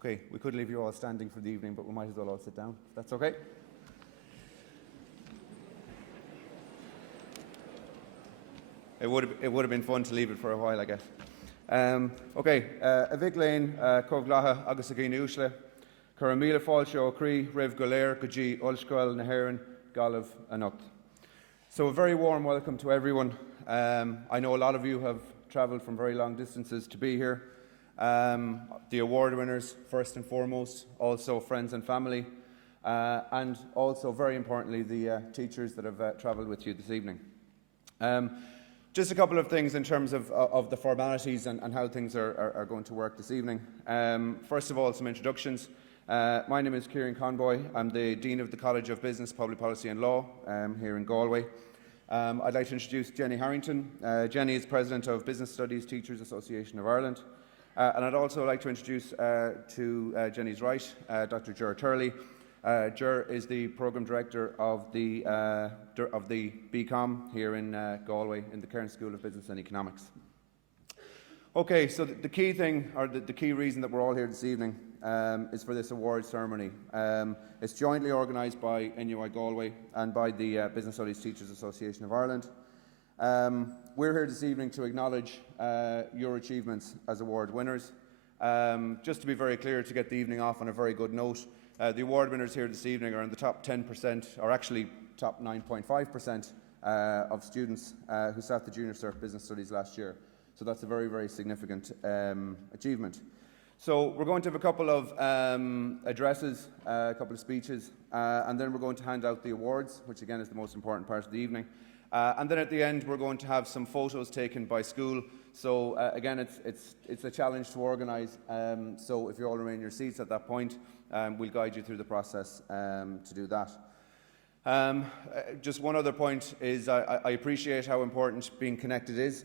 Okay, we could leave you all standing for the evening, but we might as well all sit down, if that's okay. It would have been fun to leave it for a while, I guess. Okay, a bhig léinn cóglacha agus a gcín úsle, chur míle fáilte ó crí, raibh go léir go dtí ollscoil na hÉireann galamh anocht. So a very warm welcome to everyone. I know a lot of you have travelled from very long distances to be here. The award winners, first and foremost, also friends and family, and also, very importantly, the teachers that have travelled with you this evening. Just a couple of things in terms of the formalities and how things are going to work this evening. First of all, some introductions. My name is Kieran Conboy. I'm the Dean of the College of Business, Public Policy and Law here in Galway. I'd like to introduce Jenny Harrington. Jenny is President of Business Studies Teachers Association of Ireland. And I'd also like to introduce to Jenny's right, Dr. Ger Turley. Ger is the Programme Director of the BCom here in Galway in the Cairns School of Business and Economics. Okay, so the key thing, or the key reason that we're all here this evening is for this award ceremony. It's jointly organised by NUI Galway and by the Business Studies Teachers Association of Ireland. We're here this evening to acknowledge your achievements as award winners. Just to be very clear, to get the evening off on a very good note, the award winners here this evening are in the top 10%, or actually top 9.5% of students who sat the Junior Cert Business Studies last year. So that's a very, very significant achievement. So we're going to have a couple of addresses, a couple of speeches, and then we're going to hand out the awards, which again is the most important part of the evening. And then at the end, we're going to have some photos taken by school. So again, it's a challenge to organise. So if you all remain in your seats at that point, we'll guide you through the process to do that. Just one other point is I appreciate how important being connected is.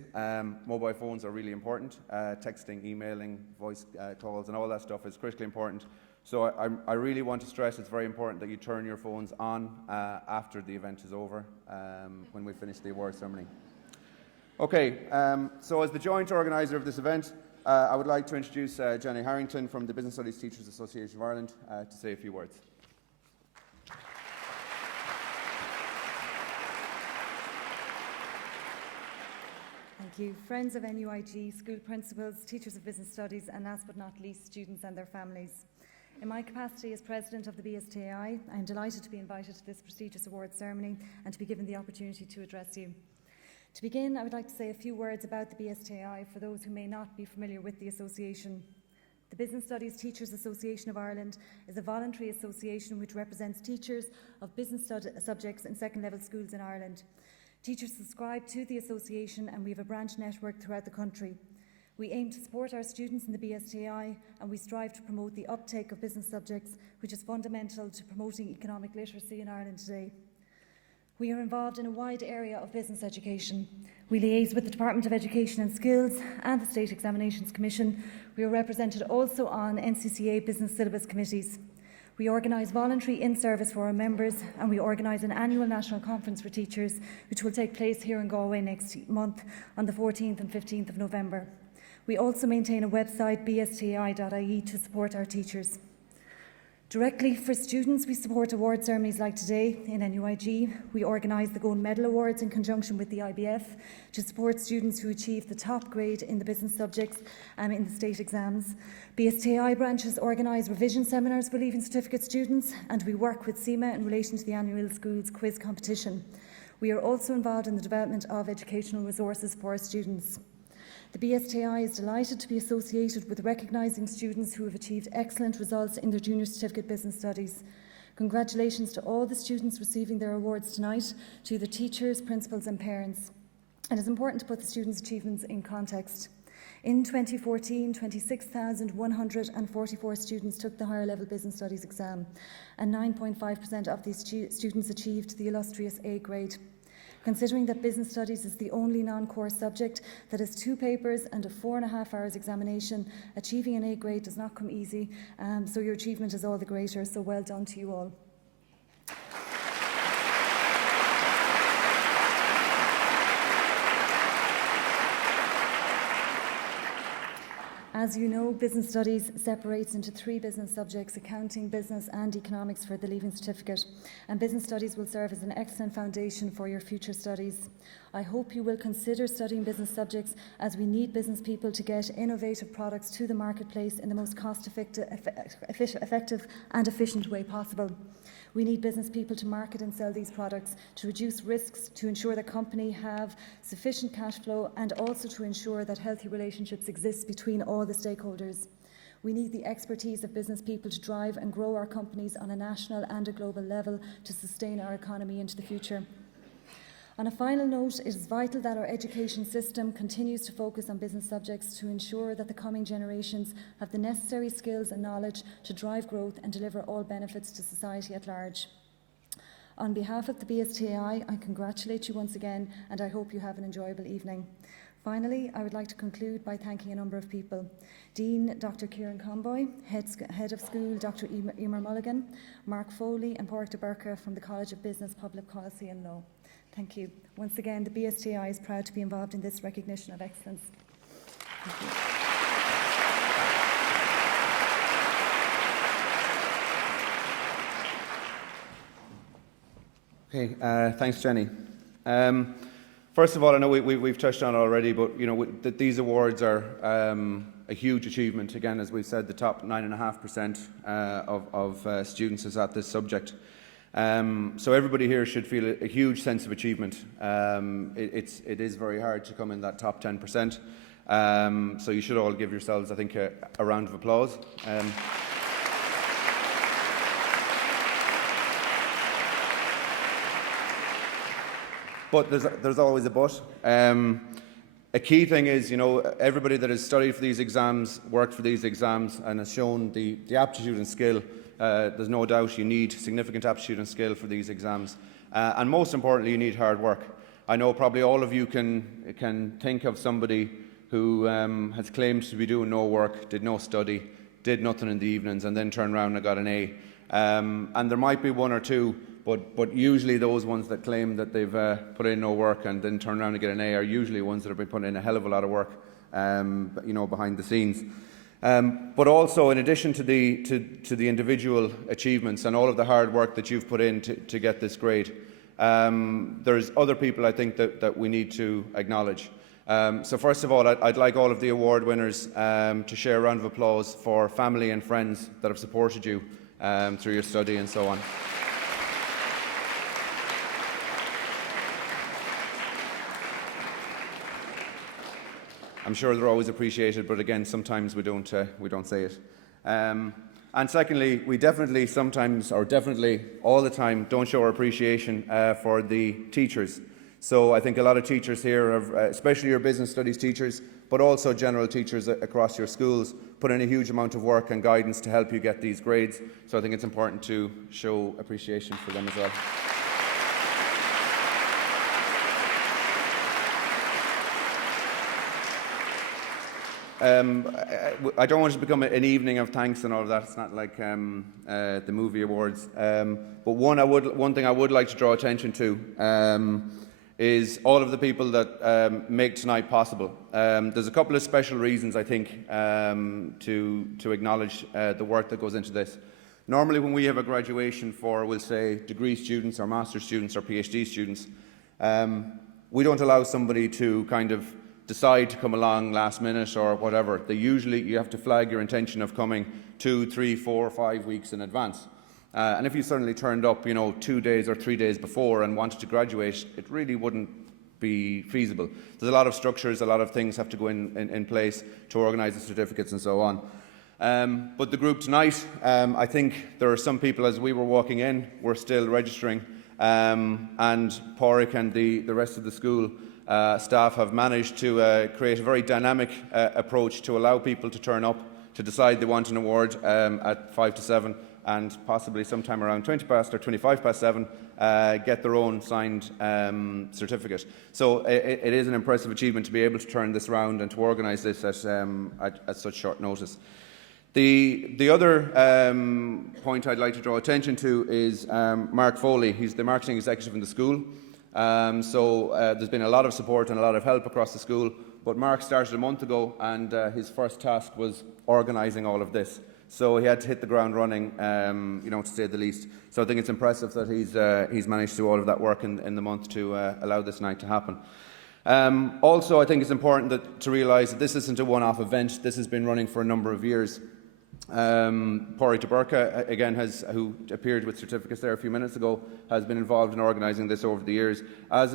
Mobile phones are really important. Texting, emailing, voice calls and all that stuff is critically important. So I really want to stress it's very important that you turn your phones on after the event is over, when we finish the award ceremony. Okay, so as the joint organiser of this event, I would like to introduce Jenny Harrington from the Business Studies Teachers Association of Ireland to say a few words. Thank you. Friends of NUIG, school principals, teachers of business studies, and last but not least, students and their families. In my capacity as President of the BSTAI, I am delighted to be invited to this prestigious award ceremony and to be given the opportunity to address you. To begin, I would like to say a few words about the BSTAI for those who may not be familiar with the association. The Business Studies Teachers Association of Ireland is a voluntary association which represents teachers of business subjects in second-level schools in Ireland. Teachers subscribe to the association and we have a branch network throughout the country. We aim to support our students in the BSTAI and we strive to promote the uptake of business subjects, which is fundamental to promoting economic literacy in Ireland today. We are involved in a wide area of business education. We liaise with the Department of Education and Skills and the State Examinations Commission. We are represented also on NCCA business syllabus committees. We organise voluntary in-service for our members and we organise an annual national conference for teachers which will take place here in Galway next month on the 14th and 15th of November. We also maintain a website, bstai.ie, to support our teachers. Directly for students, we support award ceremonies like today in NUIG. We organise the Gold Medal Awards in conjunction with the IBF to support students who achieve the top grade in the business subjects in the state exams. BSTAI branches organise revision seminars for Leaving Certificate students, and we work with CIMA in relation to the annual schools quiz competition. We are also involved in the development of educational resources for our students. The BSTAI is delighted to be associated with recognising students who have achieved excellent results in their Junior Certificate Business Studies. Congratulations to all the students receiving their awards tonight, to the teachers, principals and parents. It is important to put the students' achievements in context. In 2014, 26,144 students took the higher level business studies exam and 9.5% of these students achieved the illustrious A grade. Considering that business studies is the only non-course subject that has 2 papers and a 4.5 hours examination, achieving an A grade does not come easy, so your achievement is all the greater, so well done to you all. As you know, business studies separates into 3 business subjects: accounting, business and economics for the Leaving Certificate, and business studies will serve as an excellent foundation for your future studies. I hope you will consider studying business subjects, as we need business people to get innovative products to the marketplace in the most cost-effective and efficient way possible. We need business people to market and sell these products, to reduce risks, to ensure the company have sufficient cash flow, and also to ensure that healthy relationships exist between all the stakeholders. We need the expertise of business people to drive and grow our companies on a national and a global level to sustain our economy into the future. On a final note, it is vital that our education system continues to focus on business subjects to ensure that the coming generations have the necessary skills and knowledge to drive growth and deliver all benefits to society at large. On behalf of the BSTAI, I congratulate you once again, and I hope you have an enjoyable evening. Finally, I would like to conclude by thanking a number of people. Dean Dr. Kieran Comboy, Head of School Dr. Emer Mulligan, Mark Foley and Pádraig de Burca from the College of Business, Public Policy and Law. Thank you. Once again, the BSTAI is proud to be involved in this recognition of excellence. Thank you. Okay, thanks, Jenny. First of all, I know we've touched on it already, but these awards are a huge achievement. Again, as we've said, the top 9.5% of students is at this subject. So everybody here should feel a huge sense of achievement. It is very hard to come in that top 10%. So you should all give yourselves, I think, a round of applause. But there's always a but. A key thing is, everybody that has studied for these exams, worked for these exams, and has shown the aptitude and skill. There's no doubt you need significant aptitude and skill for these exams. And most importantly, you need hard work. I know probably all of you can think of somebody who has claimed to be doing no work, did no study, did nothing in the evenings, and then turned around and got an A. And there might be one or two, but usually those ones that claim that they've put in no work and then turn around and get an A are usually ones that have been putting in a hell of a lot of work, behind the scenes. But also, in addition to the individual achievements and all of the hard work that you've put in to get this grade, there's other people I think that we need to acknowledge. So first of all, I'd like all of the award winners to share a round of applause for family and friends that have supported you through your study and so on. I'm sure they're always appreciated, but again, sometimes we don't say it. And secondly, we definitely sometimes, or definitely all the time, don't show our appreciation for the teachers. So I think a lot of teachers here, especially your business studies teachers, but also general teachers across your schools, put in a huge amount of work and guidance to help you get these grades. So I think it's important to show appreciation for them as well. I don't want it to become an evening of thanks and all of that. It's not like the movie awards. But one thing I would like to draw attention to is all of the people that make tonight possible. There's a couple of special reasons, I think, to acknowledge the work that goes into this. Normally when we have a graduation for, we'll say, degree students or master's students or PhD students, we don't allow somebody to kind of decide to come along last minute or whatever. You have to flag your intention of coming 2, 3, 4, 5 weeks in advance. And if you suddenly turned up, 2 days or 3 days before and wanted to graduate, it really wouldn't be feasible. There's a lot of structures, a lot of things have to go in place to organise the certificates and so on. But the group tonight, I think there are some people, as we were walking in, were still registering, and Pádraig and the rest of the school staff have managed to create a very dynamic approach to allow people to turn up, to decide they want an award at 5 to 7, and possibly sometime around 20 past or 25 past 7, get their own signed certificate. So it is an impressive achievement to be able to turn this around and to organise this at such short notice. The other point I'd like to draw attention to is Mark Foley. He's the marketing executive in the school. So there's been a lot of support and a lot of help across the school, but Mark started a month ago, and his first task was organising all of this. So he had to hit the ground running, to say the least. So I think it's impressive that he's managed to do all of that work in the month to allow this night to happen. Also, I think it's important to realise that this isn't a one-off event. This has been running for a number of years. Pori Taburka, again, who appeared with certificates there a few minutes ago, has been involved in organising this over the years, as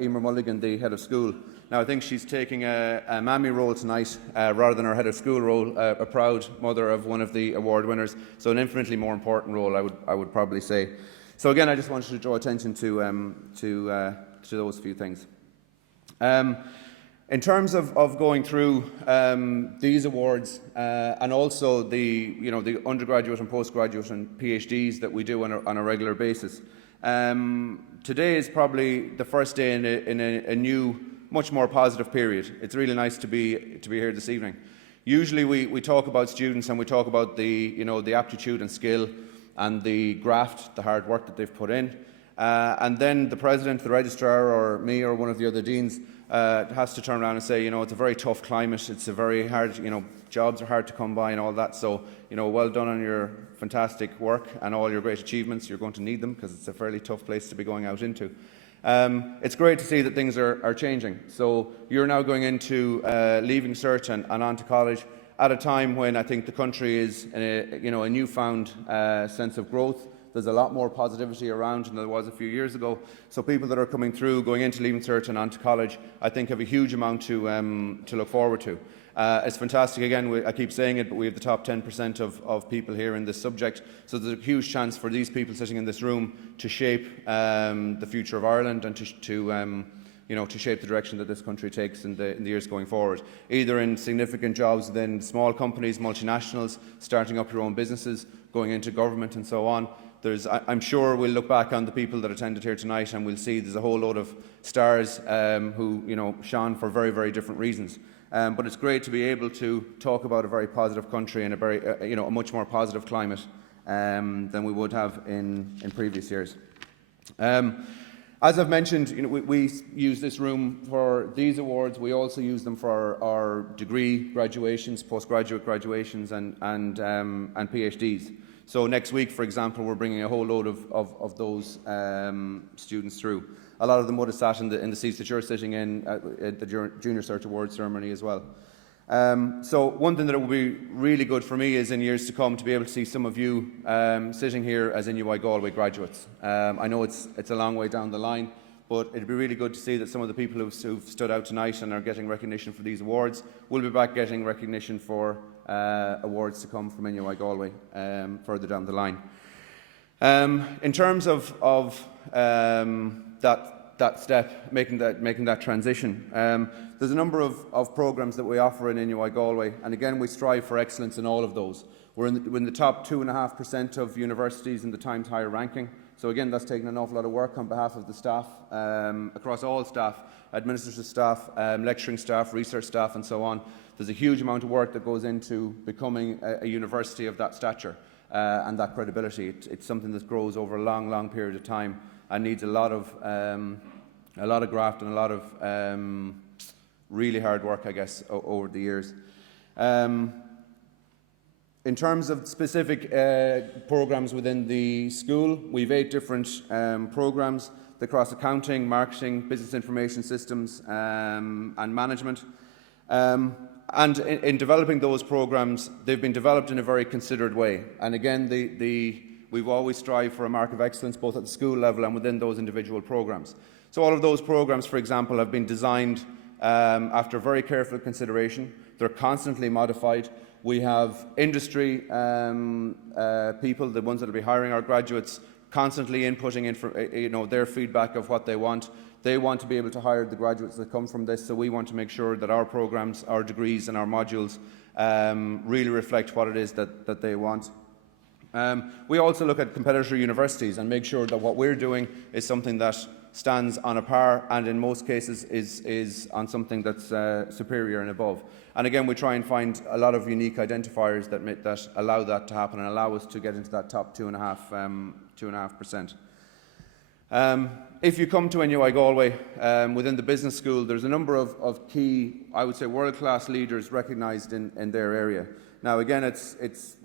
Emer Mulligan, the head of school. Now, I think she's taking a mammy role tonight rather than her head of school role, a proud mother of one of the award winners, so an infinitely more important role, I would probably say. So again, I just wanted to draw attention to those few things. In terms of going through these awards and also the undergraduate and postgraduate and PhDs that we do on a regular basis, today is probably the first day in a new, much more positive period. It's really nice to be here this evening. Usually we talk about students and we talk about the aptitude and skill and the graft, the hard work that they've put in. And then the president, the registrar, or me, or one of the other deans has to turn around and say, it's a very tough climate. It's a very hard, jobs are hard to come by and all that. So, well done on your fantastic work and all your great achievements. You're going to need them because it's a fairly tough place to be going out into. It's great to see that things are changing. So you're now going into leaving Cert and on to college at a time when I think the country is in a newfound sense of growth. There's a lot more positivity around than there was a few years ago. So people that are coming through, going into Leaving Cert and on to college, I think have a huge amount to look forward to. It's fantastic, again, I keep saying it, but we have the top 10% of people here in this subject. So there's a huge chance for these people sitting in this room to shape the future of Ireland and to shape the direction that this country takes in the years going forward, either in significant jobs within small companies, multinationals, starting up your own businesses, going into government and so on. I'm sure we'll look back on the people that attended here tonight and we'll see there's a whole load of stars who shone for very, very different reasons. But it's great to be able to talk about a very positive country and a much more positive climate than we would have in previous years. As I've mentioned, we use this room for these awards. We also use them for our degree graduations, postgraduate graduations, and PhDs. So next week, for example, we're bringing a whole load of those students through. A lot of them would have sat in the seats that you're sitting in at the Junior Cert Awards ceremony as well. So one thing that it will be really good for me is in years to come to be able to see some of you sitting here as NUI Galway graduates. I know it's a long way down the line, but it'd be really good to see that some of the people who've stood out tonight and are getting recognition for these awards will be back getting recognition for awards to come from NUI Galway further down the line. In terms of that step, making that transition, there's a number of programs that we offer in NUI Galway, and again we strive for excellence in all of those. We're in the top 2.5% of universities in the Times Higher ranking. So again, that's taken an awful lot of work on behalf of the staff, across all staff, administrative staff, lecturing staff, research staff and so on. There's a huge amount of work that goes into becoming a university of that stature and that credibility. It's something that grows over a long, long period of time and needs a lot of graft and a lot of really hard work, I guess, over the years. In terms of specific programs within the school, we have 8 different programs across accounting, marketing, business information systems and management. And in developing those programs, they've been developed in a very considered way. And again, we've always strived for a mark of excellence both at the school level and within those individual programs. So all of those programs, for example, have been designed after very careful consideration. They're constantly modified. We have industry people, the ones that will be hiring our graduates, constantly inputting their feedback of what they want. They want to be able to hire the graduates that come from this, so we want to make sure that our programs, our degrees and our modules really reflect what it is that they want. We also look at competitor universities and make sure that what we're doing is something that stands on a par and in most cases is on something that's superior and above. And again, we try and find a lot of unique identifiers that allow that to happen and allow us to get into that top 2.5%. If you come to NUI Galway, within the business school, there's a number of key, I would say, world-class leaders recognised in their area. Now, again, it's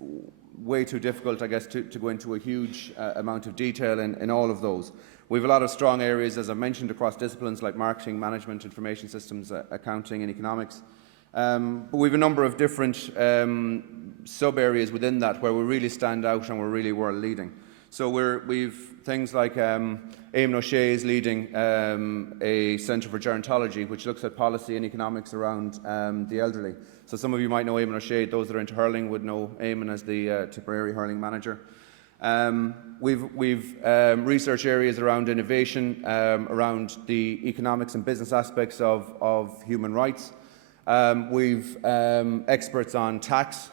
way too difficult, I guess, to go into a huge amount of detail in all of those. We have a lot of strong areas, as I mentioned, across disciplines like marketing, management, information systems, accounting and economics. But we have a number of different sub-areas within that where we really stand out and we're really world-leading. So we've things like Eamon O'Shea is leading a Centre for Gerontology, which looks at policy and economics around the elderly. So some of you might know Eamon O'Shea. Those that are into hurling would know Eamon as the Tipperary hurling manager. We've research areas around innovation, around the economics and business aspects of human rights. We've experts on tax.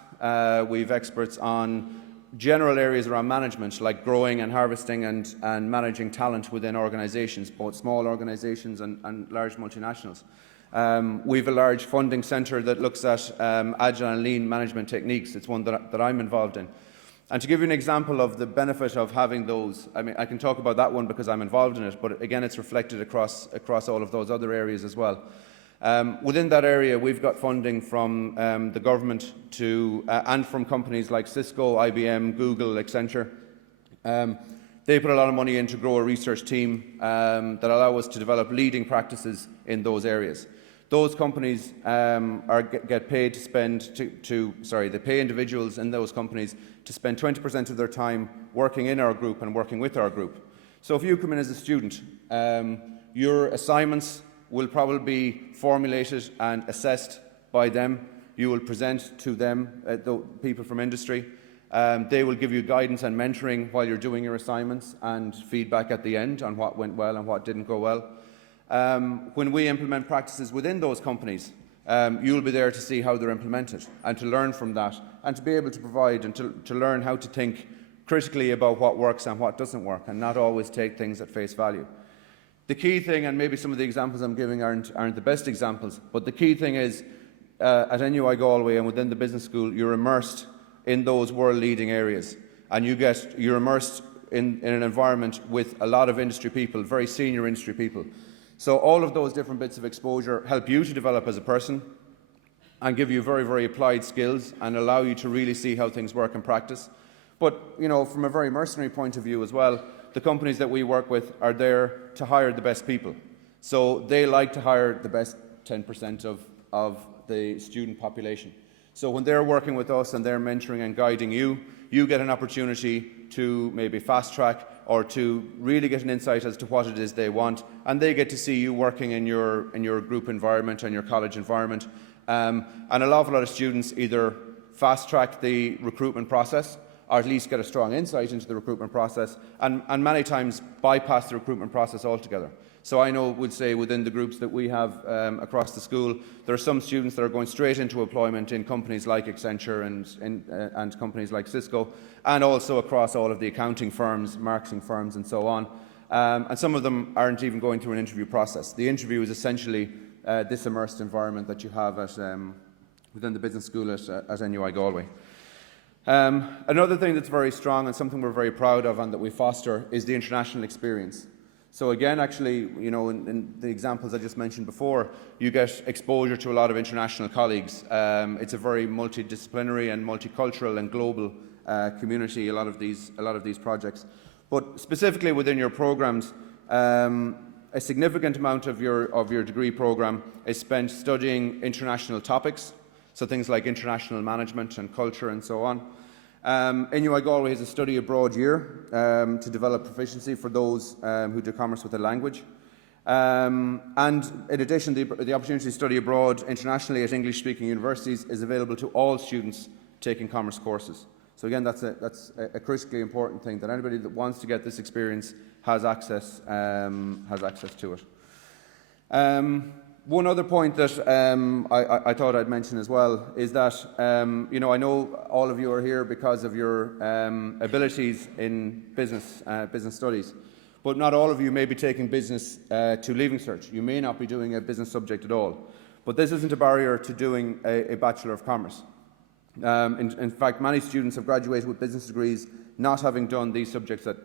We've experts on general areas around management, like growing and harvesting and managing talent within organisations, both small organisations and large multinationals. We have a large funding centre that looks at agile and lean management techniques. It's one that I'm involved in. And to give you an example of the benefit of having those, I mean, I can talk about that one because I'm involved in it, but again, it's reflected across all of those other areas as well. Within that area, we've got funding from the government and from companies like Cisco, IBM, Google, Accenture. They put a lot of money in to grow a research team that allow us to develop leading practices in those areas. Those companies get paid to spend they pay individuals in those companies to spend 20% of their time working in our group and working with our group. So if you come in as a student, your assignments will probably be formulated and assessed by them. You will present to them, the people from industry. They will give you guidance and mentoring while you're doing your assignments and feedback at the end on what went well and what didn't go well. When we implement practices within those companies, you'll be there to see how they're implemented and to learn from that and to be able to provide and to learn how to think critically about what works and what doesn't work and not always take things at face value. The key thing, and maybe some of the examples I'm giving aren't the best examples, but the key thing is at NUI Galway and within the business school, you're immersed in those world-leading areas, and you're immersed in an environment with a lot of industry people, very senior industry people. So all of those different bits of exposure help you to develop as a person and give you very, very applied skills and allow you to really see how things work in practice. But, you know, from a very mercenary point of view as well, the companies that we work with are there to hire the best people. So they like to hire the best 10% of the student population. So when they're working with us and they're mentoring and guiding you, you get an opportunity to maybe fast track or to really get an insight as to what it is they want, and they get to see you working in your group environment and your college environment. And an awful lot of students either fast track the recruitment process or at least get a strong insight into the recruitment process, and many times bypass the recruitment process altogether. So I would say within the groups that we have across the school, there are some students that are going straight into employment in companies like Accenture and companies like Cisco, and also across all of the accounting firms, marketing firms and so on. And some of them aren't even going through an interview process. The interview is essentially this immersed environment that you have within the business school at NUI Galway. Another thing that's very strong and something we're very proud of and that we foster is the international experience. So again, actually, you know, in the examples I just mentioned before, you get exposure to a lot of international colleagues. It's a very multidisciplinary and multicultural and global community, a lot of these projects. But specifically within your programs, a significant amount of your degree program is spent studying international topics, so things like international management and culture and so on. NUI Galway has a study abroad year to develop proficiency for those who do commerce with a language. And in addition, the opportunity to study abroad internationally at English-speaking universities is available to all students taking commerce courses. So again, that's a critically important thing, that anybody that wants to get this experience has access to it. One other point that I thought I'd mention as well is that, you know, I know all of you are here because of your abilities in business studies, but not all of you may be taking business to Leaving Cert. You may not be doing a business subject at all. But this isn't a barrier to doing a Bachelor of Commerce. In fact, many students have graduated with business degrees not having done these subjects at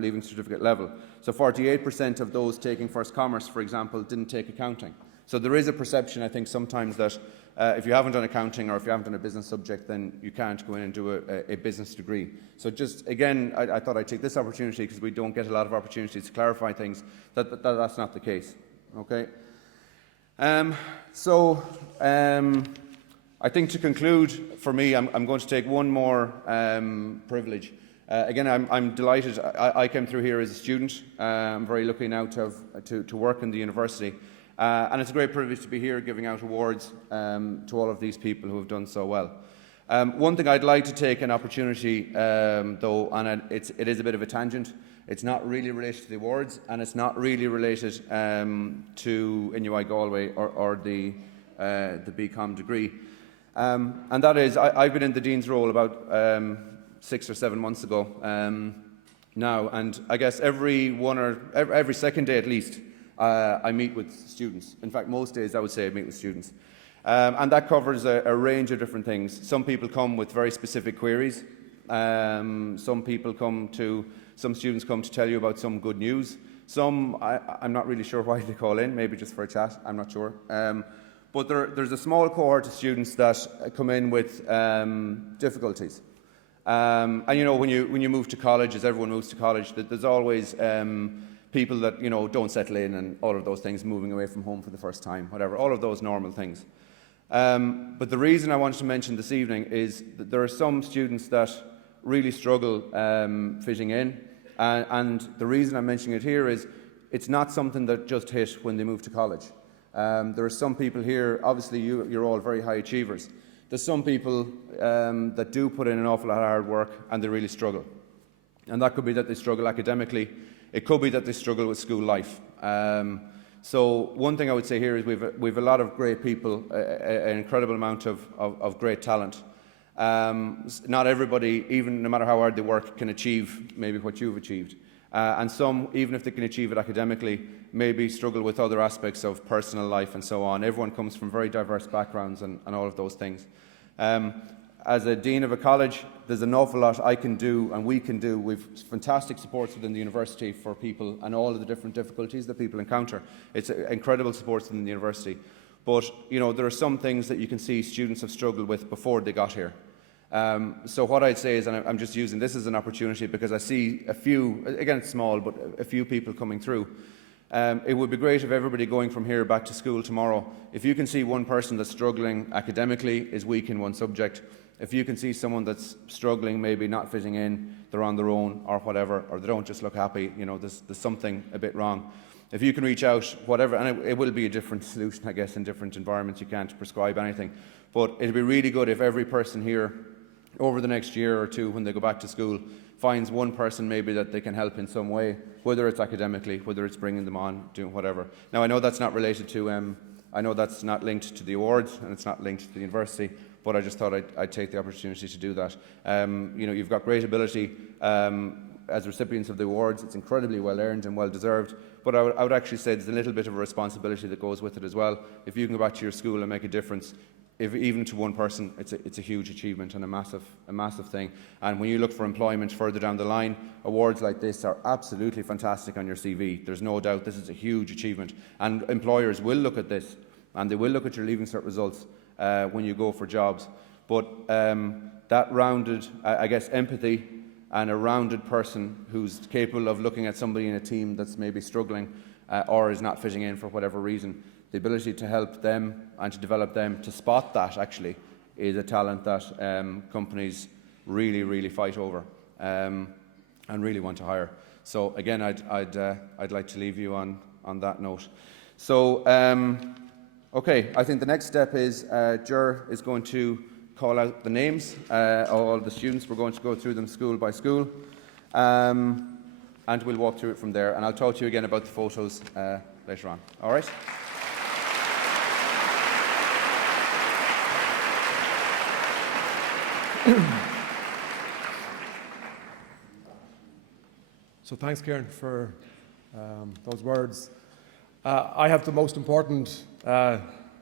leaving certificate level. So 48% of those taking First Commerce, for example, didn't take accounting. So there is a perception, I think, sometimes that if you haven't done accounting or if you haven't done a business subject, then you can't go in and do a business degree. So just, again, I thought I'd take this opportunity, because we don't get a lot of opportunities to clarify things, that's not the case. Okay. I think to conclude, for me, I'm going to take one more privilege. Again, I'm delighted. I came through here as a student. I'm very lucky now to work in the university. And it's a great privilege to be here giving out awards to all of these people who have done so well. One thing I'd like to take an opportunity, though, and it is a bit of a tangent. It's not really related to the awards, and it's not really related to NUI Galway or the BCom degree. And that is, I've been in the Dean's role about 6 or 7 months ago now, and I guess every second day at least, I meet with students. In fact, most days I would say I meet with students. And that covers a range of different things. Some people come with very specific queries. Some students come to tell you about some good news. Some, I'm not really sure why they call in, maybe just for a chat, I'm not sure. But there's a small cohort of students that come in with difficulties. And you know, when you move to college, as everyone moves to college, there's always people that, you know, don't settle in and all of those things, moving away from home for the first time, whatever, all of those normal things. But the reason I wanted to mention this evening is that there are some students that really struggle fitting in, and the reason I'm mentioning it here is it's not something that just hit when they move to college. There are some people here, obviously you're all very high achievers. There's some people that do put in an awful lot of hard work and they really struggle. And that could be that they struggle academically. It could be that they struggle with school life. So one thing I would say here is we've a lot of great people, an incredible amount of great talent. Not everybody, even no matter how hard they work, can achieve maybe what you've achieved. And some, even if they can achieve it academically, maybe struggle with other aspects of personal life and so on. Everyone comes from very diverse backgrounds and all of those things. As a dean of a college, there's an awful lot I can do and we can do. We've fantastic supports within the university for people and all of the different difficulties that people encounter. It's incredible supports within the university. But, you know, there are some things that you can see students have struggled with before they got here. So what I'd say is, and I'm just using this as an opportunity because I see a few, again it's small, but a few people coming through. It would be great if everybody going from here back to school tomorrow, if you can see one person that's struggling academically, is weak in one subject, if you can see someone that's struggling, maybe not fitting in, they're on their own or whatever, or they don't just look happy, you know, there's something a bit wrong. If you can reach out, whatever, and it will be a different solution, I guess, in different environments, you can't prescribe anything, but it'd be really good if every person here over the next year or two when they go back to school finds one person maybe that they can help in some way, whether it's academically, whether it's bringing them on, doing whatever. Now I know that's not related to, I know that's not linked to the awards and it's not linked to the university, but I just thought I'd take the opportunity to do that. You know, you've got great ability as recipients of the awards. It's incredibly well earned and well deserved, but I would actually say there's a little bit of a responsibility that goes with it as well. If you can go back to your school and make a difference, if even to one person, it's a huge achievement and a massive thing. And when you look for employment further down the line, awards like this are absolutely fantastic on your CV. There's no doubt this is a huge achievement. And employers will look at this, and they will look at your Leaving Cert results when you go for jobs. But that rounded, I guess, empathy and a rounded person who's capable of looking at somebody in a team that's maybe struggling or is not fitting in for whatever reason, the ability to help them and to develop them, to spot that actually, is a talent that companies really, really fight over and really want to hire. So again, I'd like to leave you on that note. So, okay, I think the next step is Ger is going to call out the names of all the students. We're going to go through them school by school, and we'll walk through it from there. And I'll talk to you again about the photos later on. All right? So thanks, Kieran, for those words. I have the most important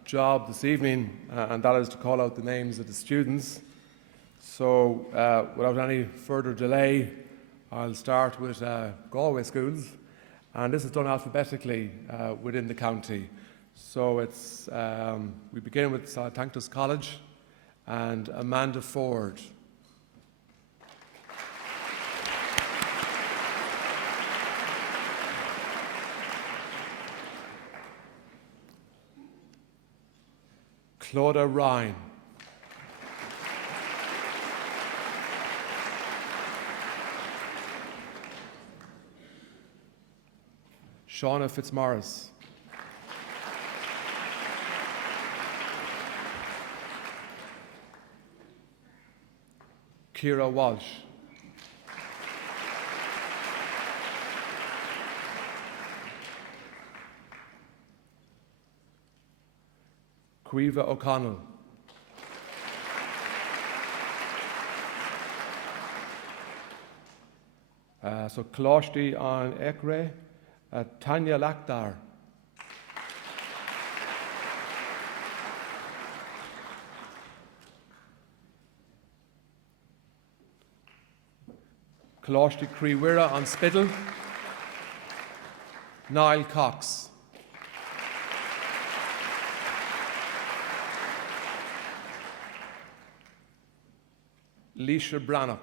job this evening, and that is to call out the names of the students. So, without any further delay, I'll start with Galway schools, and this is done alphabetically within the county. So it's we begin with Sanctus College and Amanda Ford. Clodagh Ryan. Shauna Fitzmaurice. Ciara Walsh. Caoimhe O'Connell. So Cláistí on Ekre, Tanya Lakhdar. Cláistí Creewira on Spittle, Niall Cox. Leisha Brannock.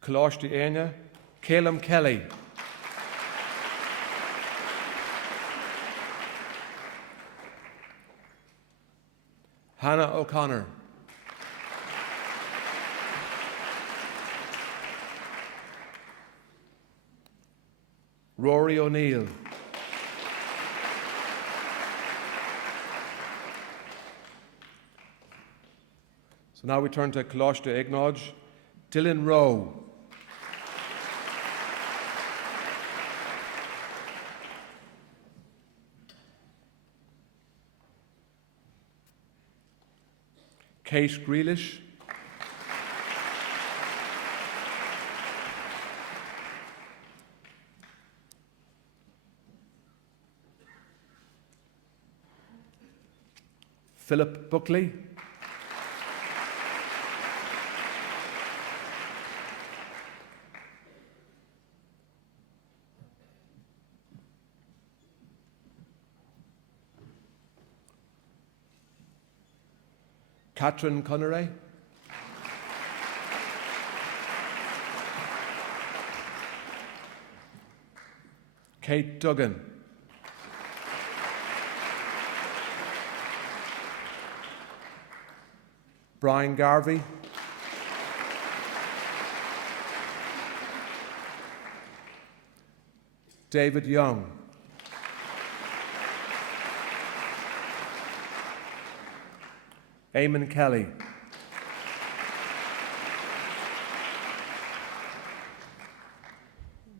Cláistí Aine, Calum Kelly. Hannah O'Connor. Rory O'Neill. So now we turn to Cláistí Eagnáid, Dylan Rowe. Kate Grealish. Philip Buckley. Catherine Connery. Kate Duggan. Brian Garvey. David Young. Eamon Kelly.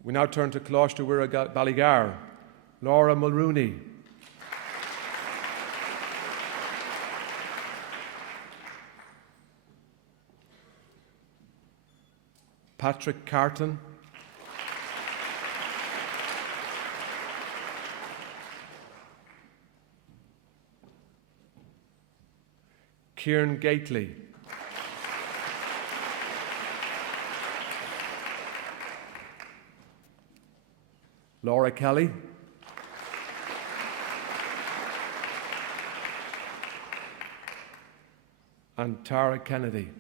We now turn to Cláistí Uire Ballygar, Laura Mulrooney. Patrick Carton. Kieran Gately. Laura Kelly. And Tara Kennedy.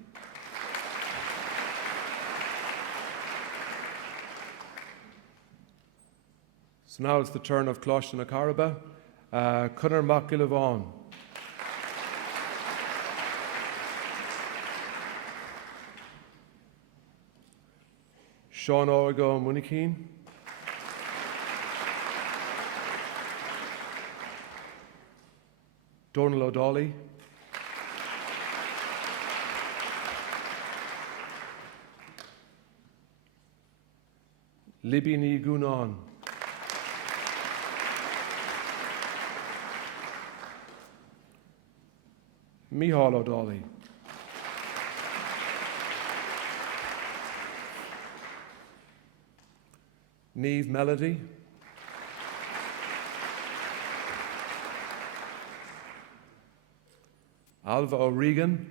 So now it's the turn of Cláistí na Caraba, Conor McGillivaughan. Sean Orgo Munikeen. Donal O'Dawley. Libby Ní Gunan. Micheál O'Dawley. Niamh Melody, Alva O'Regan,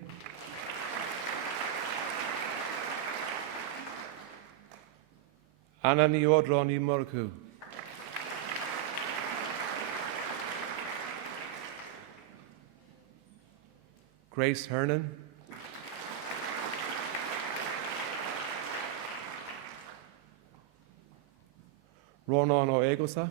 Anna Niodroni Murku, Grace Hernan, Ronan O'Egosa,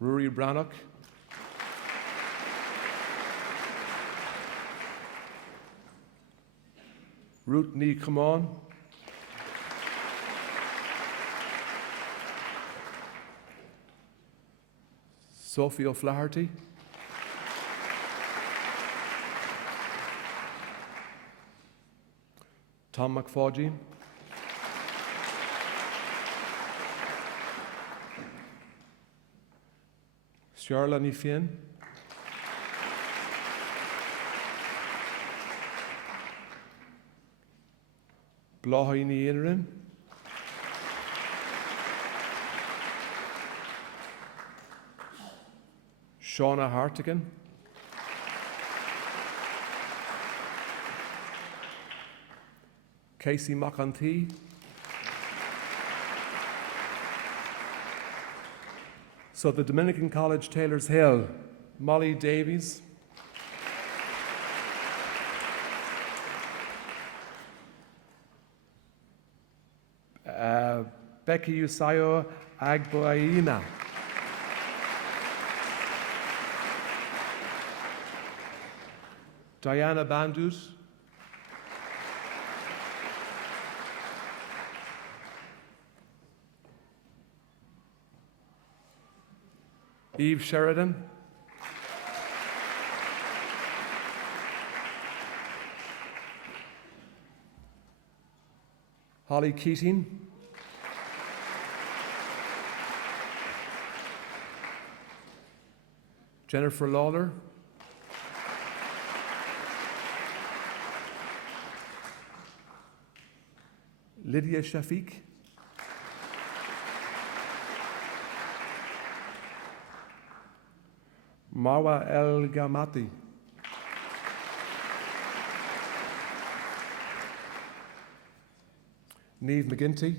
Rory Brannock, Ruth Ní Cumán, Sophie O'Flaherty, Tom McFaugin, Sharla Ní Fiann, Blothaí Ní Inrin, Shauna Hartigan, Casey McAntee, so the Dominican College Taylor's Hill, Molly Davies, Becky Usayo Agboaina, Diana Bandut, Eve Sheridan, Holly Keating, Jennifer Lawler, Lydia Shafiq, Marwa El Gamati, Niamh McGinty,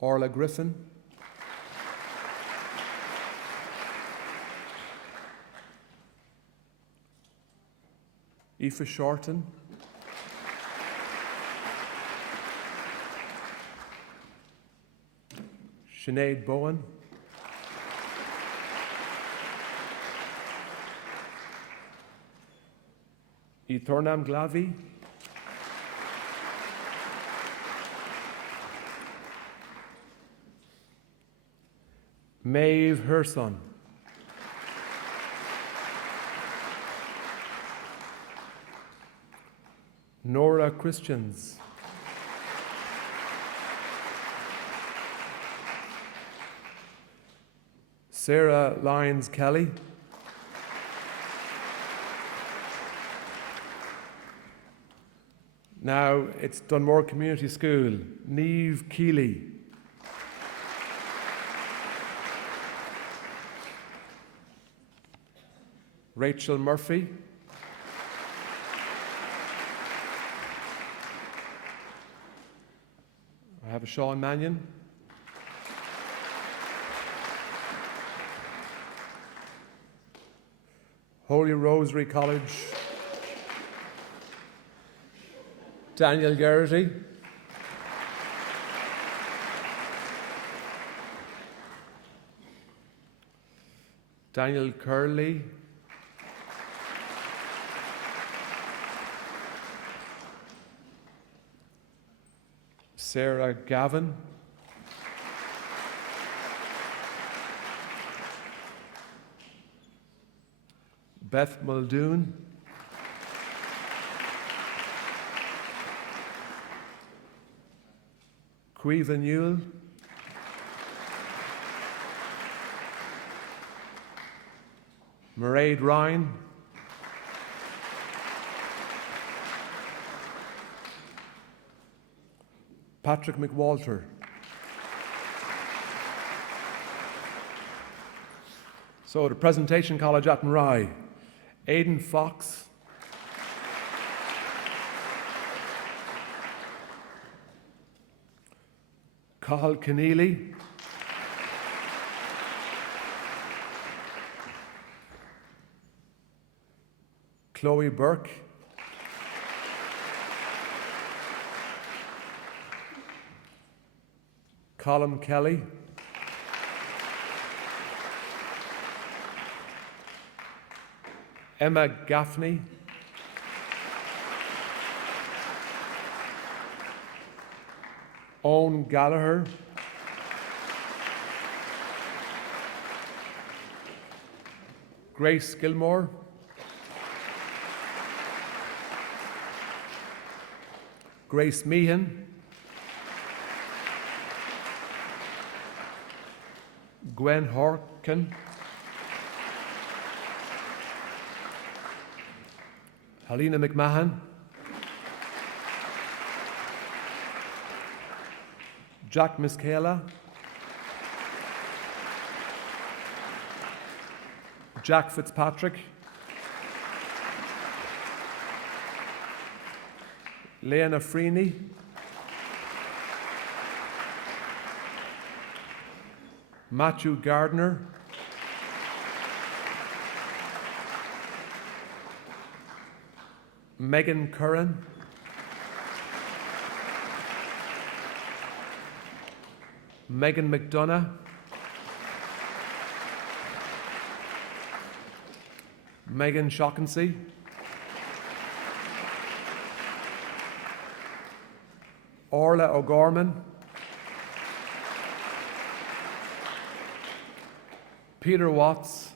Orla Griffin, Aoife Shorten, Sinead Bowen, Ithornam Glavi, Maeve Herson, Nora Christians, Sarah Lyons Kelly, now it's Dunmore Community School, Niamh Keeley, Rachel Murphy, I have a Sean Mannion, Holy Rosary College, Daniel Geraghty, Daniel Curley, Sarah Gavin, Beth Muldoon, Cueva Newell, Mairead Ryan, Patrick McWalter, so the Presentation College at Athenry, Aidan Fox, Cathal Keneally, Chloe Burke, Colin Kelly, Emma Gaffney, Owen Gallagher, Grace Gilmore, Grace Meehan, Gwen Horkin, Helena McMahon, Jack Miskela, Jack Fitzpatrick, Leanna Freeney, Matthew Gardner, Megan Curran, Megan McDonough, Megan Shaughnessy, Orla O'Gorman, Peter Watts,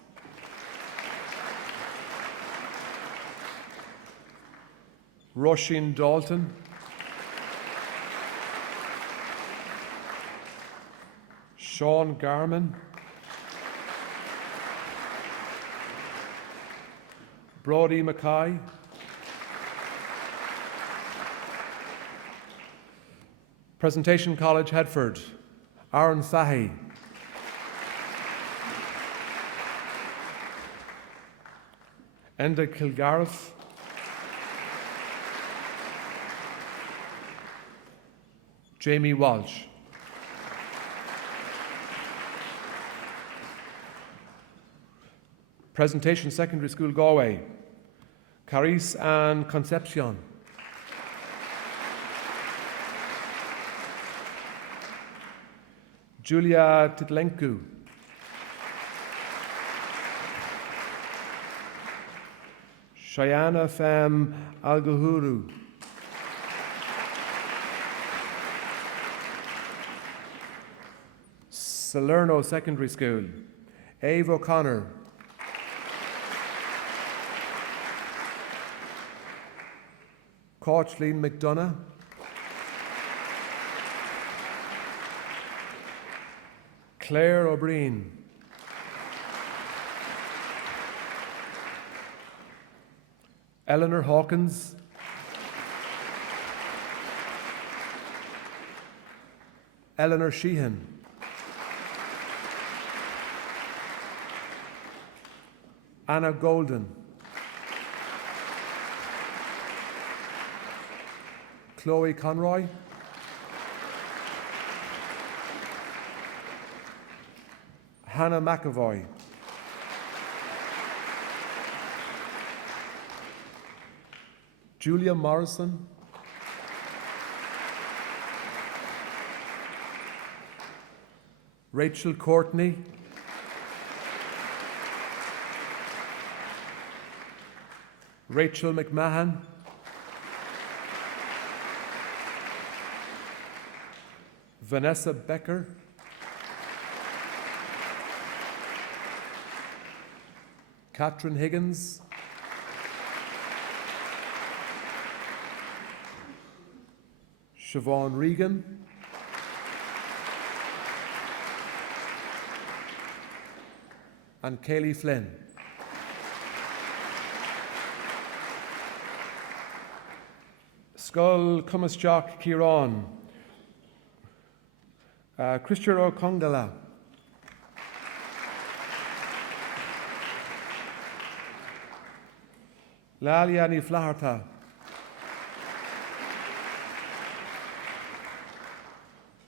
Roisin Dalton, Sean Garman, Brodie Mackay, Presentation College Headford, Aaron Fahy, Enda Kilgareth, Jamie Walsh. Presentation Secondary School Galway, Caris and Concepcion, Julia Titlenku, Shayana Fem Alguhuru, Salerno Secondary School, Ave O'Connor, Coachleen McDonough, Claire O'Brien, Eleanor Hawkins, Eleanor Sheehan, Anna Golden, Chloe Conroy, Hannah McAvoy, Julia Morrison, Rachel Courtney, Rachel McMahon, Vanessa Becker, Catherine Higgins, Siobhan Regan, and Kaylee Flynn. Skull Cumasjock Kiran. Christian O'Congala. Laliani Flaharta.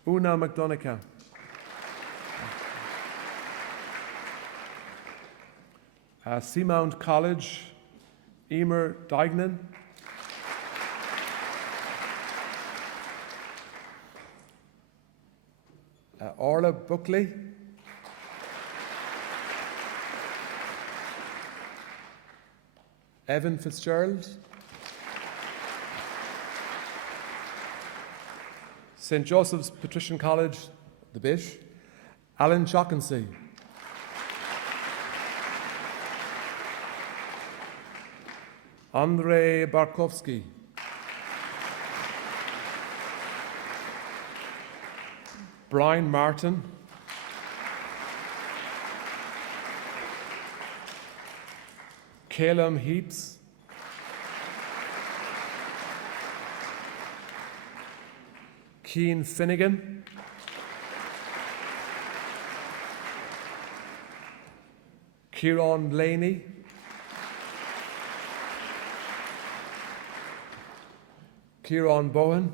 Una McDonica. Seamount College, Emer Dignan. Orla Buckley. Evan Fitzgerald. St. Joseph's Patrician College, The Bish. Alan Chockency. Andrei Barkovsky. Brian Martin. Calum Heaps. Keane Finnegan. Kieran Blaney. Kieran Bowen.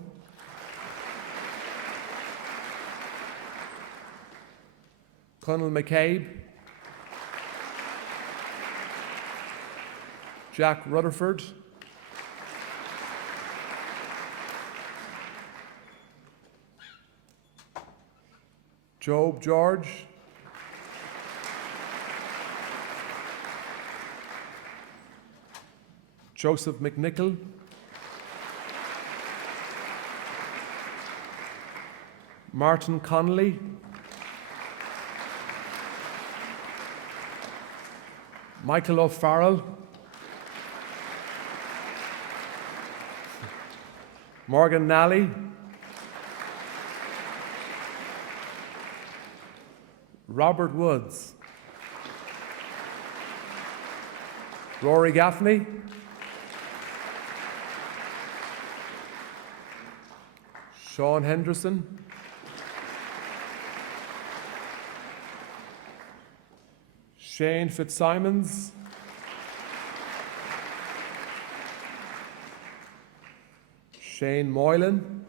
Conal McCabe. Jack Rutherford. Job George. Joseph McNichol. Martin Connolly. Michael O'Farrell. Morgan Nally. Robert Woods. Rory Gaffney. Sean Henderson. Shane Fitzsimons. Shane Moylan.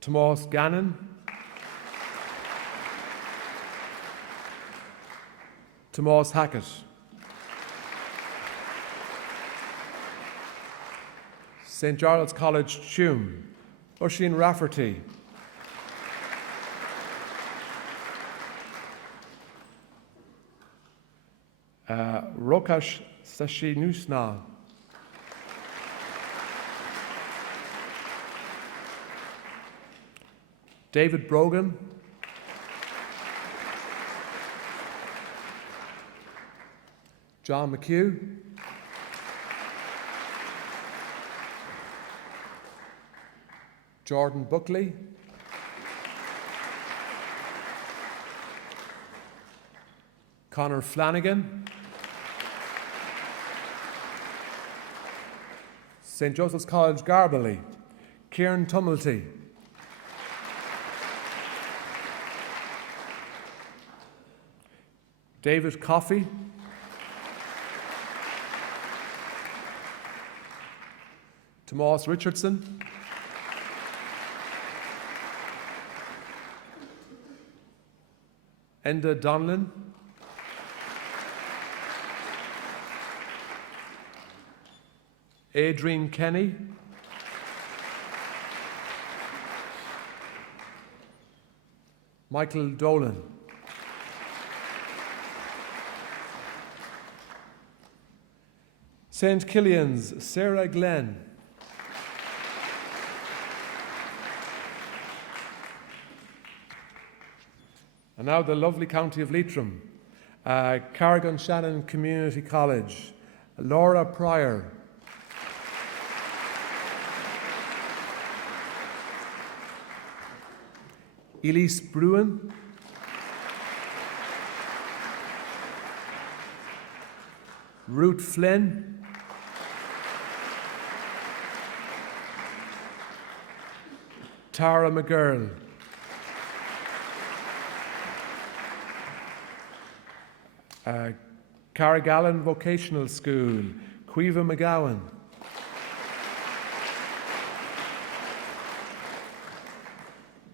Tomas Gannon. Tomas Hackett. St. Giles College, Tuam. Oisin Rafferty. Rokash Sashinusna. David Brogan. John McHugh. Jordan Buckley. Connor Flanagan. St. Joseph's College, Garbaley. Kieran Tumulty. David Coffey. Tomas Richardson. Enda Donlan. Adrian Kenny. Michael Dolan. St. Killian's, Sarah Glenn. And now the lovely county of Leitrim, Carrigan Shannon Community College, Laura Pryor. Elise Bruin. Ruth Flynn, Tara McGurl, Carrigallen Vocational School, Cueva McGowan,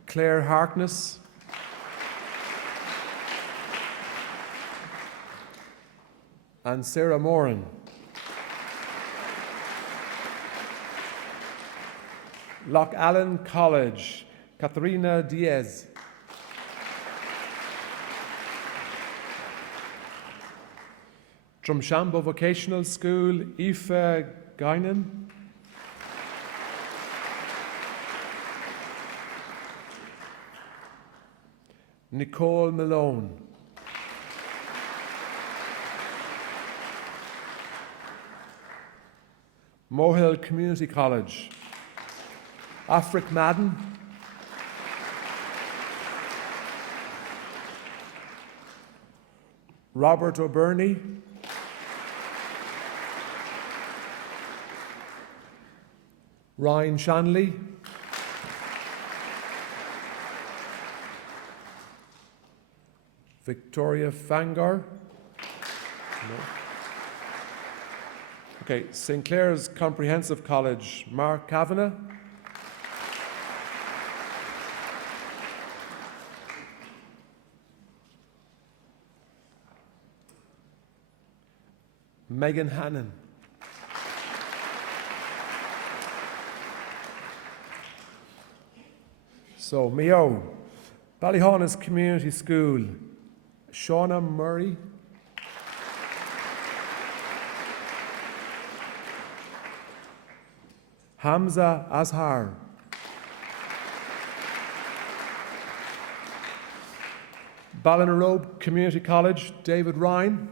Claire Harkness, and Sarah Moran. Loch Allen College, Katharina Diaz. Drumshanbo Vocational School, Aoife Guinan. Nicole Malone. Mohill Community College, Afric Madden. Robert O'Byrne. Ryan Shanley. Victoria Fangar. No. Okay, St. Clair's Comprehensive College, Mark Kavanagh. Megan Hannon. So, Mayo, Ballyhaunis Community School, Shauna Murray. Hamza Azhar. Ballinarobe Community College, David Ryan.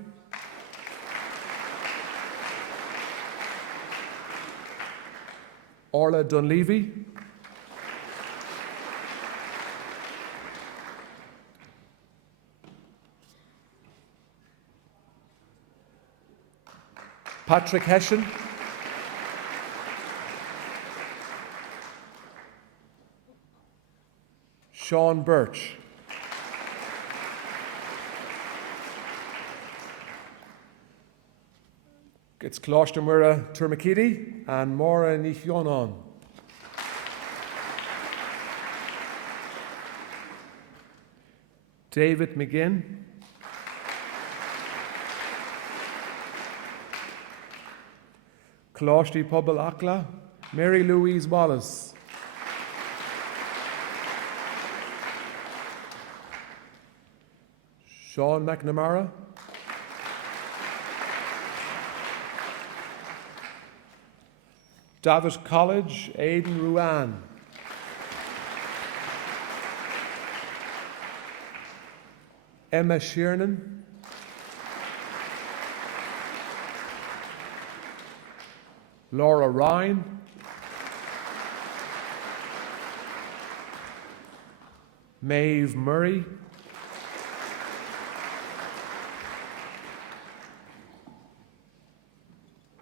Orla Dunleavy. Patrick Hessian. Sean Birch. It's Cloistermura Turmakidi and Maura Nihionon. David McGinn. Cloister Pobal Akla, Mary Louise Wallace. Sean McNamara. David College, Aidan Ruan. Emma Sheernan. Laura Ryan. Maeve Murray.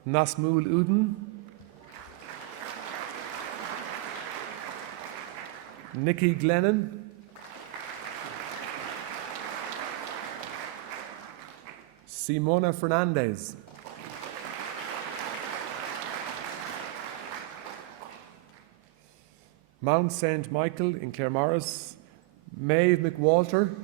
Nasmul Uden. Nikki Glennon. Simona Fernandez. Mount St. Michael in Claremorris, Maeve McWalter.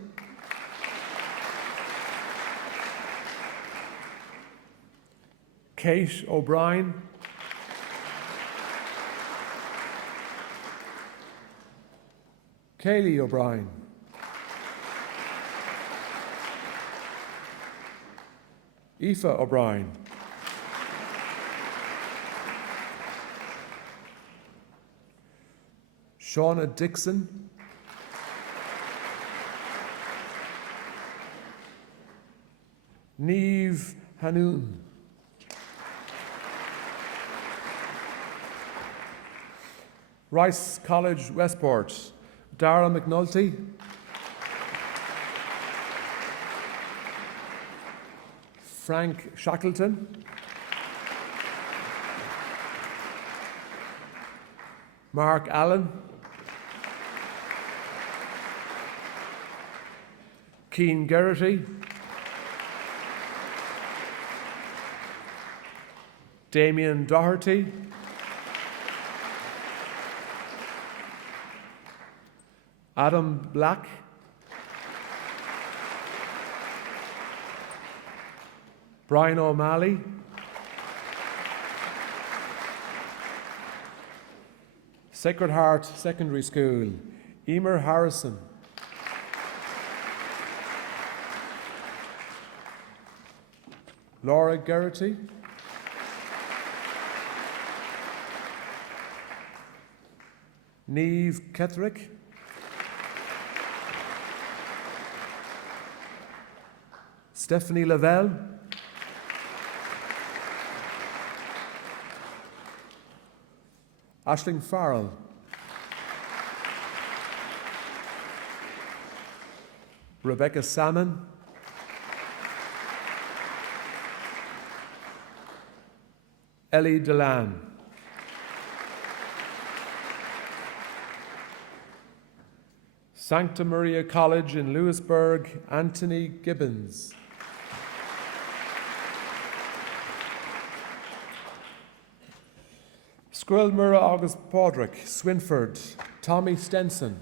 Kate O'Brien. Kaylee O'Brien. Aoife O'Brien. Shauna Dixon. Niamh Hanoun. Rice College, Westport, Dara McNulty. Frank Shackleton. Mark Allen. Keane Geraghty. Damien Doherty. Adam Black. Brian O'Malley. Sacred Heart Secondary School, Emer Harrison. Laura Geraghty. Niamh Ketherick. Stephanie Lavelle. Aisling Farrell. Rebecca Salmon. Ellie Delan. Sancta Maria College in Lewisburg, Anthony Gibbons. Squilmura August Padraig, Swinford, Tommy Stenson.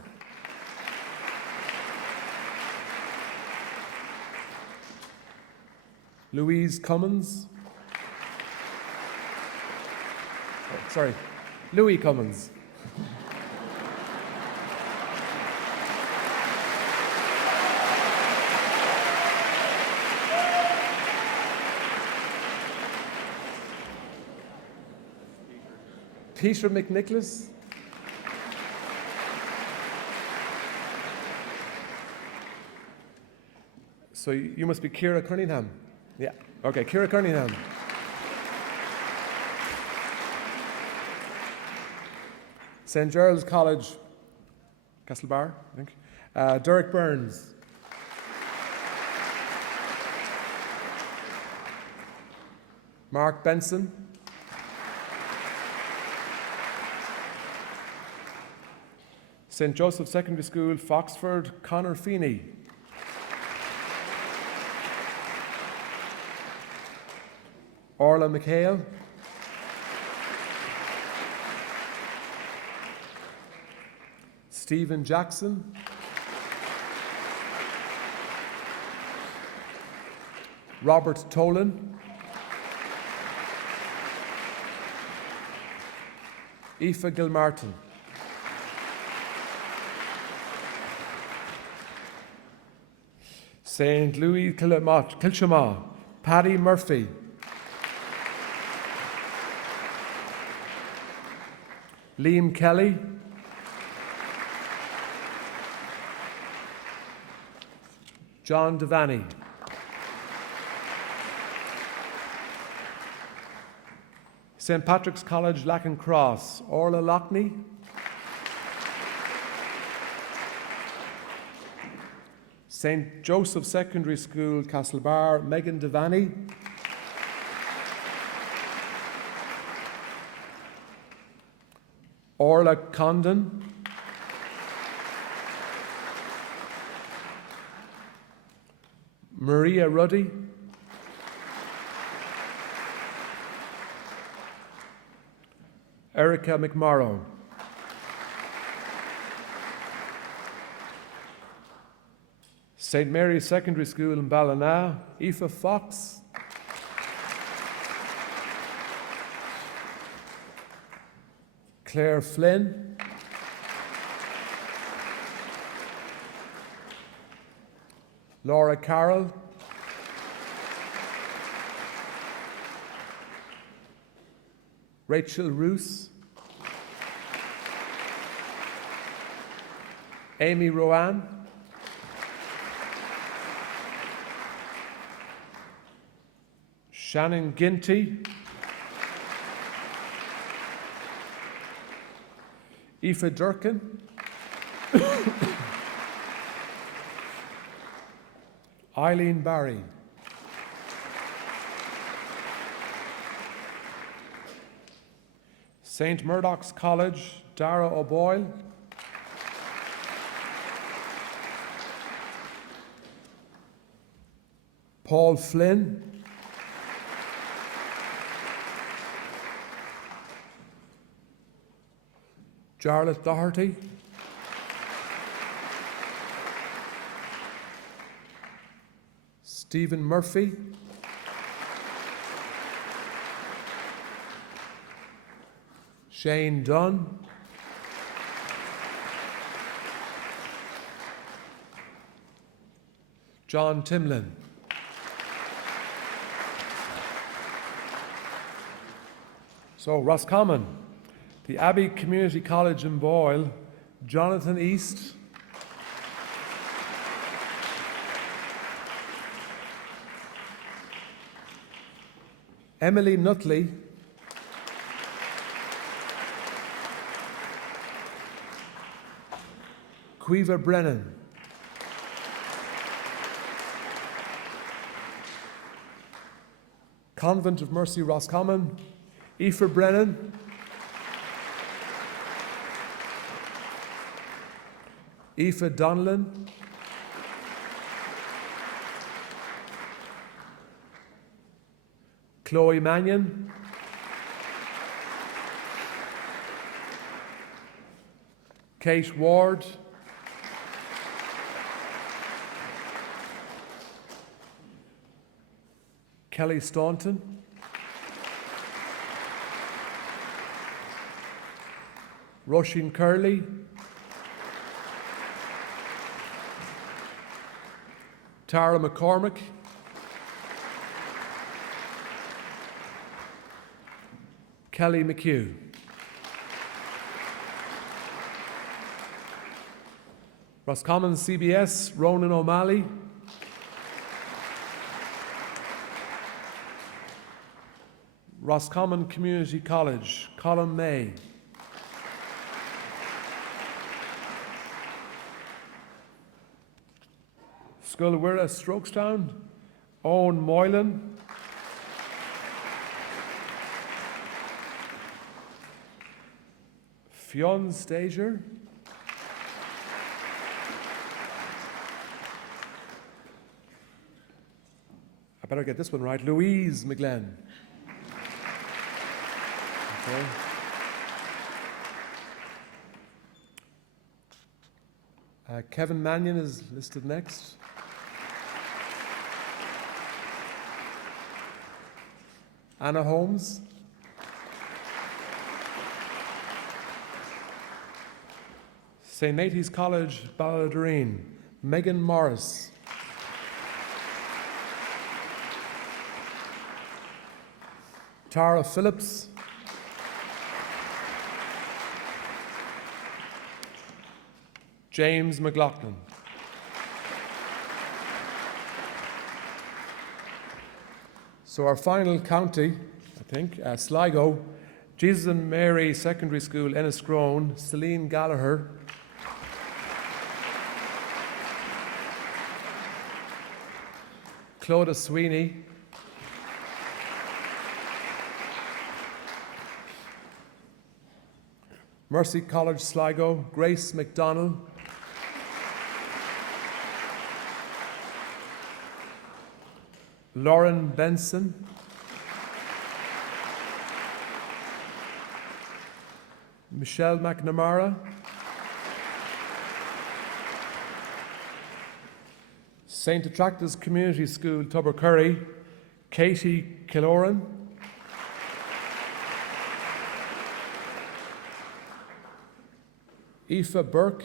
Louise Cummins. Louis Cummins. Peter McNicholas. So you must be Ciara Cunningham. Yeah, okay, Ciara Cunningham. St. Gerald's College, Castlebar, I think. Derek Burns. Mark Benson. St. Joseph Secondary School, Foxford, Conor Feeney. Orla McHale. Stephen Jackson. Robert Tolan. Aoife Gilmartin. St. Louis Kilshama, Paddy Murphy. Liam Kelly. John Devaney. St. Patrick's College, Lacken Cross, Orla Lockney. St. Joseph Secondary School, Castlebar, Megan Devaney. Orla Condon. Maria Ruddy. Erica McMorrow. St. Mary's Secondary School in Ballina, Aoife Fox. Claire Flynn. Laura Carroll. Rachel Roos. Amy Rowan. Shannon Ginty. Aoife Durkin. Eileen Barry. St. Murdoch's College, Dara O'Boyle. Paul Flynn. Jarlath Doherty. Stephen Murphy. Shane Dunn. John Timlin. So, Roscommon, the Abbey Community College in Boyle, Jonathan East. Emily Nutley. Quiva Brennan. Convent of Mercy Roscommon, Aoife Brennan. Aoife Donlan. Chloe Mannion. Kate Ward. Kelly Staunton. Roisin Curley. Tara McCormick. Kelly McHugh. Roscommon CBS, Ronan O'Malley. Roscommon Community College, Colin May. Scullwira Strokestown, Owen Moylan. Fionn Stager. I better get this one right. Louise McGlenn. Okay. Kevin Mannion is listed next. Anna Holmes. St. Nathan's College, Ballydoreen, Megan Morris. Tara Phillips. James McLaughlin. So our final county, I think, Sligo, Jesus and Mary Secondary School, Enniscrone, Celine Gallagher. Clodagh Sweeney. Mercy College, Sligo, Grace McDonnell. Lauren Benson. Michelle McNamara. St. Attracta's Community School, Tubbercurry, Katie Killoran. Aoife Burke.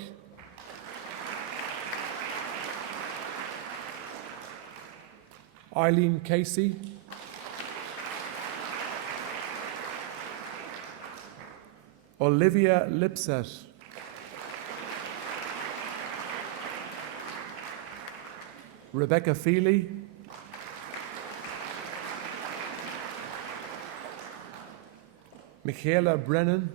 Eileen Casey. Olivia Lipset. Rebecca Feely. Michaela Brennan.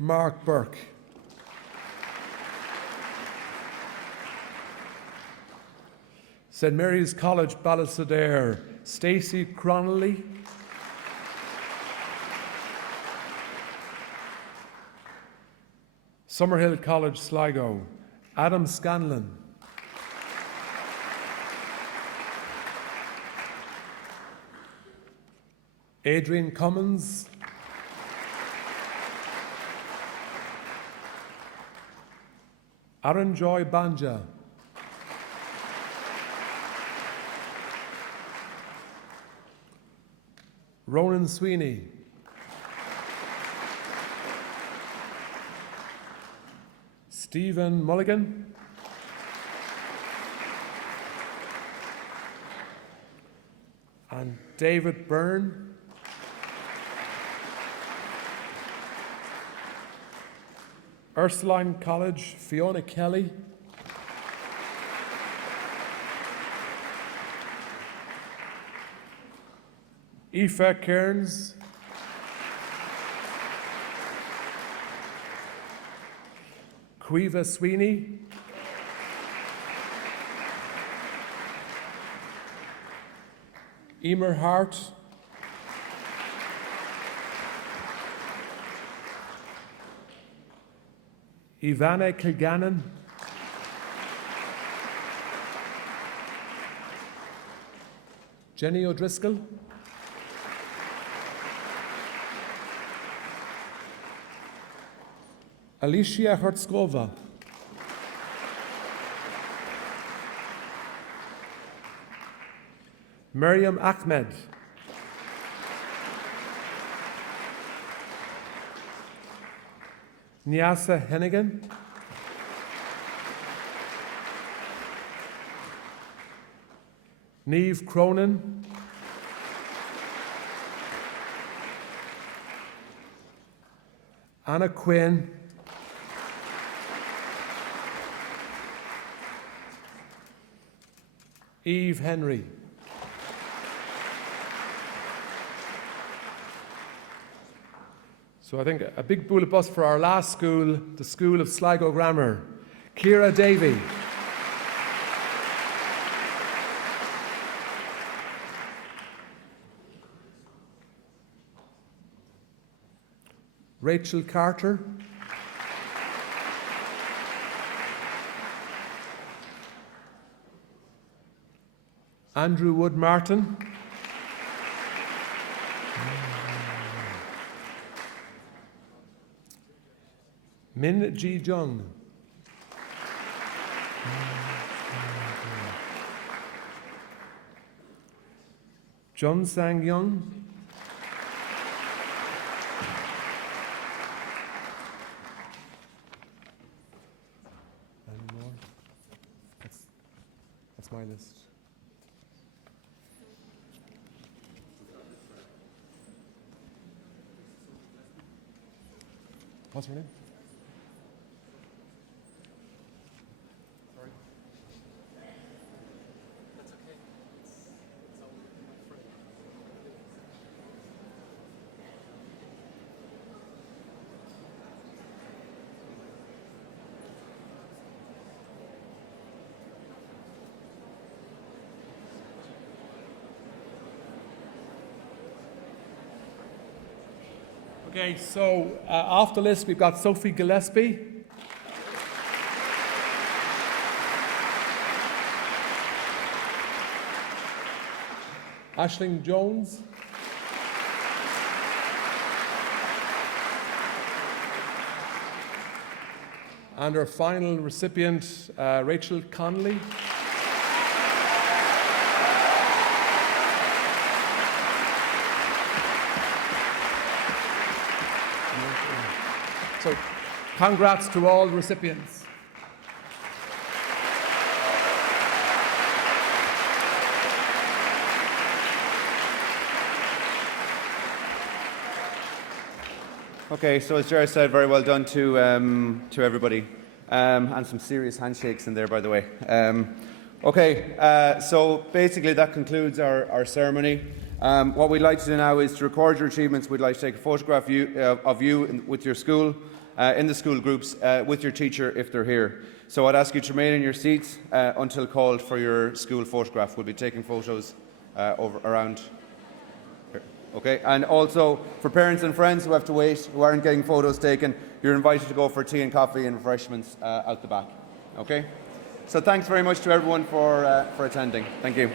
Mark Burke. St. Mary's College, Ballysadare, Stacey Cronley, Summerhill College, Sligo, Adam Scanlon, Adrian Cummins, Aaron Joy Banja, Ronan Sweeney, Stephen Mulligan, and David Byrne, Ursuline College, Fiona Kelly, Aoife Cairns, Cueva Sweeney, Emer Hart, Ivana Kilgannon, Jenny O'Driscoll, Alicia Hertzkova, Miriam Ahmed, Nyasa Hennigan, Niamh Cronin, Anna Quinn, Eve Henry, so I think a big bullet bus for our last school, the School of Sligo Grammar. Ciara Davey, Rachel Carter, Andrew Wood Martin, Min Ji Jung, Jun Sang Young, any more? That's my list. What's her name? Okay, so off the list we've got Sophie Gillespie, Aisling Jones, and our final recipient, Rachel Connolly. So, congrats to all the recipients. Okay, so as Jared said, very well done to everybody, and some serious handshakes in there, by the way. So basically that concludes our ceremony. What we'd like to do now is to record your achievements. We'd like to take a photograph of you with your school, in the school groups, with your teacher if they're here. So I'd ask you to remain in your seats until called for your school photograph. We'll be taking photos over around here. Okay, and also for parents and friends who have to wait, who aren't getting photos taken, you're invited to go for tea and coffee and refreshments out the back. Okay, so thanks very much to everyone for attending. Thank you.